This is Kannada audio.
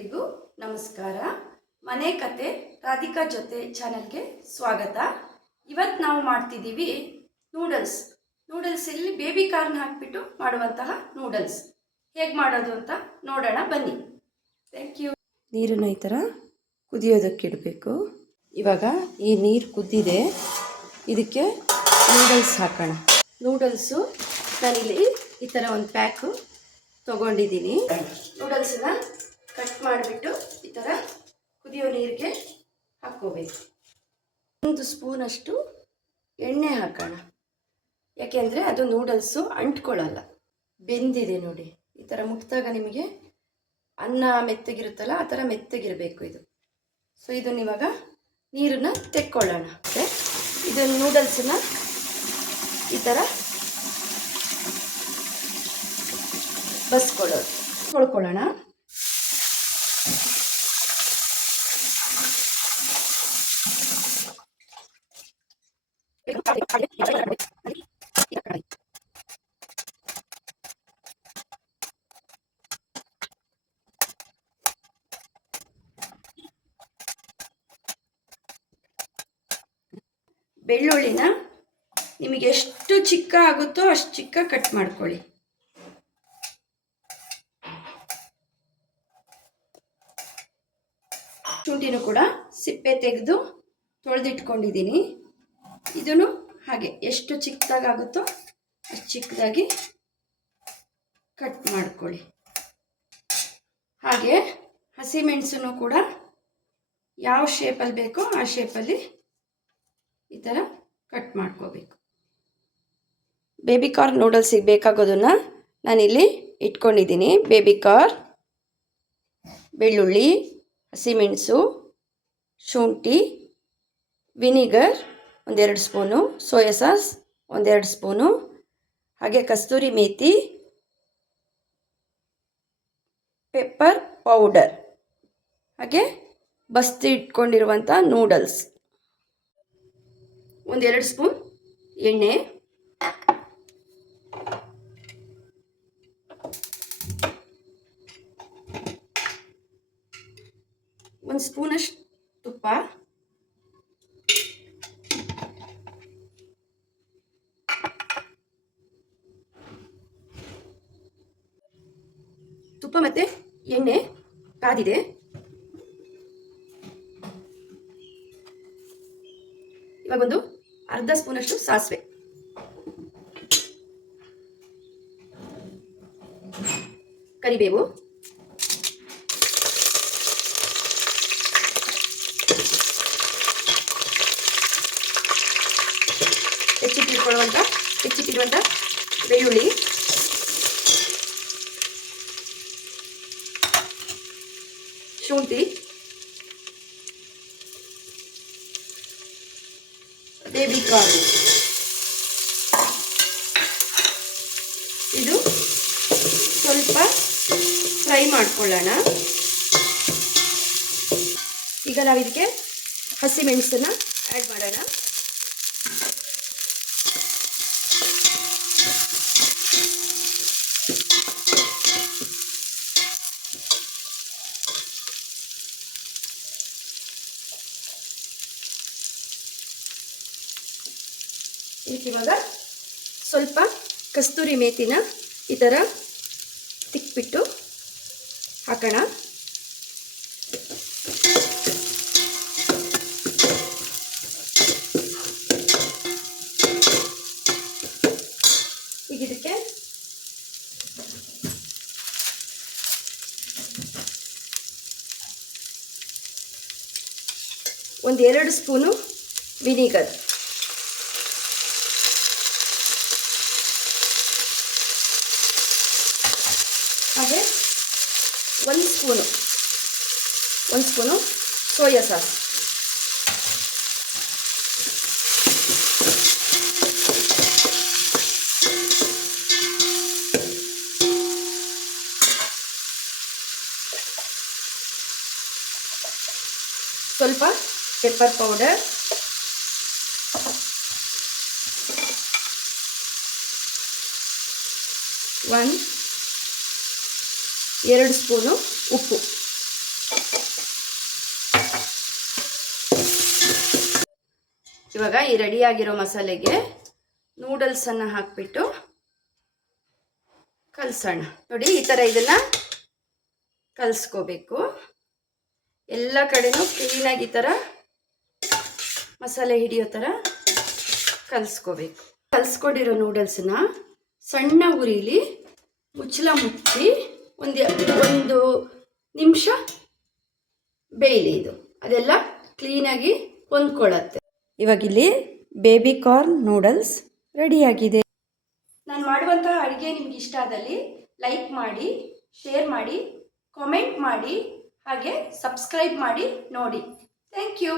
ಎಲ್ರಿಗೂ ನಮಸ್ಕಾರ. ಮನೆ ಕತೆ ರಾಧಿಕಾ ಜೊತೆ ಚಾನಲ್ಗೆ ಸ್ವಾಗತ. ಇವತ್ತು ನಾವು ಮಾಡ್ತಿದ್ದೀವಿ ನೂಡಲ್ಸ್. ನೂಡಲ್ಸ್ ಇಲ್ಲಿ ಬೇಬಿ ಕಾರ್ನ್ ಹಾಕಿಬಿಟ್ಟು ಮಾಡುವಂತಹ ನೂಡಲ್ಸ್. ಹೇಗೆ ಮಾಡೋದು ಅಂತ ನೋಡೋಣ ಬನ್ನಿ. ಥ್ಯಾಂಕ್ ಯು ನೀರನ್ನು ಈ ಥರ ಕುದಿಯೋದಕ್ಕೆ ಇಡಬೇಕು. ಇವಾಗ ಈ ನೀರು ಕುದ್ದಿದೆ. ಇದಕ್ಕೆ ನೂಡಲ್ಸ್ ಹಾಕೋಣ. ನೂಡಲ್ಸು ನಾನಿಲ್ಲಿ ಈ ಥರ ಒಂದು ಪ್ಯಾಕು ತೊಗೊಂಡಿದ್ದೀನಿ. ನೂಡಲ್ಸನ್ನ ಕಟ್ ಮಾಡಿಬಿಟ್ಟು ಈ ಥರ ಕುದಿಯೋ ನೀರಿಗೆ ಹಾಕ್ಕೋಬೇಕು. ಒಂದು ಸ್ಪೂನಷ್ಟು ಎಣ್ಣೆ ಹಾಕೋಣ. ಯಾಕೆಂದರೆ ಅದು ನೂಡಲ್ಸು ಅಂಟ್ಕೊಳ್ಳಲ್ಲ. ಬೆಂದಿದೆ ನೋಡಿ. ಈ ಥರ ಮುಟ್ಟಿದಾಗ ನಿಮಗೆ ಅನ್ನ ಮೆತ್ತಗಿರುತ್ತಲ್ಲ, ಆ ಥರ ಮೆತ್ತಗಿರಬೇಕು ಇದು. ಸೊ ಇದನ್ನ ಇವಾಗ ನೀರನ್ನು ತೆಕ್ಕೊಳ್ಳೋಣ. ಮತ್ತೆ ಇದನ್ನು ನೂಡಲ್ಸನ್ನ ಈ ಥರ ಬಸ್ಕೊಳ್ಳೋದು. ತೊಳ್ಕೊಳ್ಳೋಣ ಬೆಳ್ಳುಳ್ಳಿನ ನಿಮಗೆ ಎಷ್ಟು ಚಿಕ್ಕ ಆಗುತ್ತೋ ಅಷ್ಟು ಚಿಕ್ಕ ಕಟ್ ಮಾಡ್ಕೊಳ್ಳಿ. ಶುಂಠಿನೂ ಕೂಡ ಸಿಪ್ಪೆ ತೆಗೆದು ತೊಳೆದಿಟ್ಕೊಂಡಿದ್ದೀನಿ. ಇದನ್ನು ಹಾಗೆ ಎಷ್ಟು ಚಿಕ್ಕದಾಗುತ್ತೋ ಅಷ್ಟು ಚಿಕ್ಕದಾಗಿ ಕಟ್ ಮಾಡ್ಕೊಳ್ಳಿ. ಹಾಗೆ ಹಸಿಮೆಣಸನ್ನು ಕೂಡ ಯಾವ ಶೇಪಲ್ಲಿ ಬೇಕೋ ಆ ಶೇಪಲ್ಲಿ ಈ ಥರ ಕಟ್ ಮಾಡ್ಕೋಬೇಕು. ಬೇಬಿ ಕಾರ್ನ್ ನೂಡಲ್ಸಿಗೆ ಬೇಕಾಗೋದನ್ನು ನಾನಿಲ್ಲಿ ಇಟ್ಕೊಂಡಿದ್ದೀನಿ. ಬೇಬಿ ಕಾರ್ ಬೆಳ್ಳುಳ್ಳಿ ಹಸಿಮೆಣಸು ಶುಂಠಿ ವಿನಿಗರ್ ಒಂದೆರಡು ಸ್ಪೂನು ಸೋಯಾ ಸಾಸ್, ಒಂದೆರಡು ಸ್ಪೂನು ಹಾಗೆ ಕಸ್ತೂರಿ ಮೇಥಿ ಪೆಪ್ಪರ್ ಪೌಡರ್ ಹಾಗೆ ಬಸ್ತಿ ಇಟ್ಕೊಂಡಿರುವಂಥ ನೂಡಲ್ಸ್. ಒಂದೆರಡು ಸ್ಪೂನ್ ಎಣ್ಣೆ. ಒಂದು ಸ್ಪೂನಷ್ಟು ತುಪ್ಪ ತುಪ್ಪ ಮತ್ತೆ ಎಣ್ಣೆ ಕಾದಿದೆ ಇವಾಗೊಂದು ಅರ್ಧ ಸ್ಪೂನಷ್ಟು ಸಾಸಿವೆ ಕರಿಬೇವು ಹೆಚ್ಚಿಟ್ಟಿಟ್ಕೊಳ್ಳುವಂಥ ಹೆಚ್ಚಿಟ್ಟಿರುವಂಥ ಬೆಳ್ಳುಳ್ಳಿ ಶುಂಠಿ ಬೇಬಿ ಕಾರ್ನ್ ಇದು ಸ್ವಲ್ಪ ಫ್ರೈ ಮಾಡ್ಕೊಳ್ಳೋಣ. ಈಗ ನಾವು ಇದಕ್ಕೆ ಹಸಿ ಮೆಣಸನ್ನು ಆ್ಯಡ್ ಮಾಡೋಣ. ಇದಕ್ಕೆ ಇವಾಗ ಸ್ವಲ್ಪ ಕಸ್ತೂರಿ ಮೇತಿನ ಈ ಥರ ತಿಕ್ಬಿಟ್ಟು ಹಾಕೋಣ. ಈಗ ಇದಕ್ಕೆ ಒಂದು ಎರಡು ಸ್ಪೂನು ವಿನಿಗರ್ ಹಾಗೆ ಒಂದು ಸ್ಪೂನು ಒಂದು ಸ್ಪೂನು ಸೋಯಾ ಸಾಸ್ ಸ್ವಲ್ಪ ಪೆಪ್ಪರ್ ಪೌಡರ್ ಒನ್ ಎರಡು ಸ್ಪೂನು ಉಪ್ಪು. ಇವಾಗ ಈ ರೆಡಿಯಾಗಿರೋ ಮಸಾಲೆಗೆ ನೂಡಲ್ಸನ್ನು ಹಾಕಿಬಿಟ್ಟು ಕಲಸೋಣ. ನೋಡಿ, ಈ ಥರ ಇದನ್ನು ಕಲಿಸ್ಕೋಬೇಕು. ಎಲ್ಲ ಕಡೆನೂ ಕ್ಲೀನಾಗಿ ಈ ಥರ ಮಸಾಲೆ ಹಿಡಿಯೋ ಥರ ಕಲಿಸ್ಕೋಬೇಕು. ಕಲಿಸ್ಕೊಂಡಿರೋ ನೂಡಲ್ಸನ್ನ ಸಣ್ಣ ಉರಿಲಿ ಮುಚ್ಚಲ ಮುಚ್ಚಿ ಒಂದು ಒಂದು ನಿಮಿಷ ಬೇಯಲಿ ಇದು. ಅದೆಲ್ಲ ಕ್ಲೀನಾಗಿ ಹೊಂದ್ಕೊಳ್ಳುತ್ತೆ. ಇವಾಗ ಇಲ್ಲಿ ಬೇಬಿ ಕಾರ್ನ್ ನೂಡಲ್ಸ್ ರೆಡಿಯಾಗಿದೆ. ನಾನು ಮಾಡುವಂತಹ ಅಡುಗೆ ನಿಮ್ಗೆ ಇಷ್ಟ ಆದಲ್ಲಿ ಲೈಕ್ ಮಾಡಿ ಶೇರ್ ಮಾಡಿ ಕಾಮೆಂಟ್ ಮಾಡಿ ಹಾಗೆ ಸಬ್ಸ್ಕ್ರೈಬ್ ಮಾಡಿ ನೋಡಿ. Thank you